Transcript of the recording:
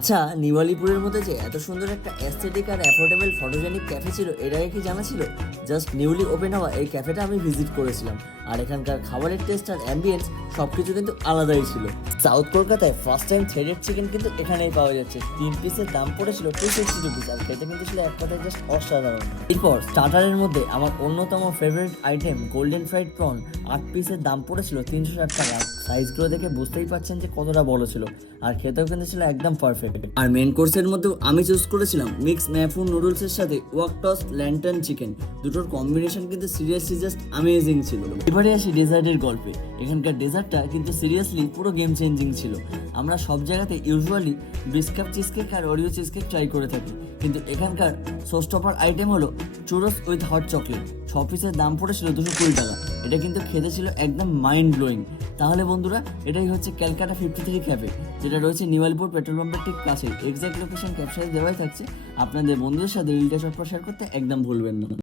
আচ্ছা, নিওয়ালিপুরের মধ্যে যে এত সুন্দর একটা অ্যাস্থেটিক আর অ্যাফোর্ডেবল ফটোজেনিক ক্যাফে ছিল, এর আগে কি জানা ছিল? জাস্ট নিউলি ওপেন হওয়া এই ক্যাফেটা আমি ভিজিট করেছিলাম, আর এখানকার খাবারের টেস্ট আর অ্যাম্বিয়েন্স সব কিছু কিন্তু আলাদাই ছিল। সাউথ কলকাতায় ফার্স্ট টাইম থ্রেডেড চিকেন কিন্তু এখানেই পাওয়া যাচ্ছে। 3 পিসের দাম পড়েছিল 260 রুপিস, আর খেতে কিন্তু ছিল এক কথায় জাস্ট অসাধারণ। এরপর স্টার্টারের মধ্যে আমার অন্যতম favourite item golden fried prawn, 8 পিসের দাম পড়েছিল 360 টাকা। সাইজগুলো দেখে বুঝতেই পারছেন যে কতটা বড় ছিল, আর খেতেও কিন্তু ছিল একদম পারফেক্ট। আর মেন কোর্সের মধ্যেও আমি চুজ করেছিলাম মিক্স ম্যাফুন নুডলসের সাথে ওয়াক টস ল্যান্টার্ন চিকেন। দুটোর কম্বিনেশন কিন্তু সিরিয়াসলি জাস্ট অ্যামেজিং ছিল। এবারে আসি ডেজার্টের গল্পে। এখানকার ডেজার্টটা কিন্তু সিরিয়াসলি পুরো গেম চেঞ্জিং ছিল। আমরা সব জায়গাতে ইউজুয়ালি বিস্কাপ চিজকেক আর অরিও চিজকেক ট্রাই করে থাকি, কিন্তু এখানকার শোস্টপার আইটেম হলো চুরোস উইথ হট চকলেট। 6 পিসের দাম পড়েছিল 220 টাকা। এটা কিন্তু খেতে ছিল একদম মাইন্ড ব্লোয়িং। তাহলে বন্ধুরা, এটাই হচ্ছে ক্যালকাটা 53 ক্যাফে, যেটা রয়েছে নিওয়ালিপুর পেট্রোল পাম্পের ঠিক কাছে। এক্সাক্ট লোকেশন ক্যাপশনে দেওয়াই থাকছে। আপনাদের বন্ধুদের সাথে রিলটা শেয়ার করতে একদম ভুলবেন না।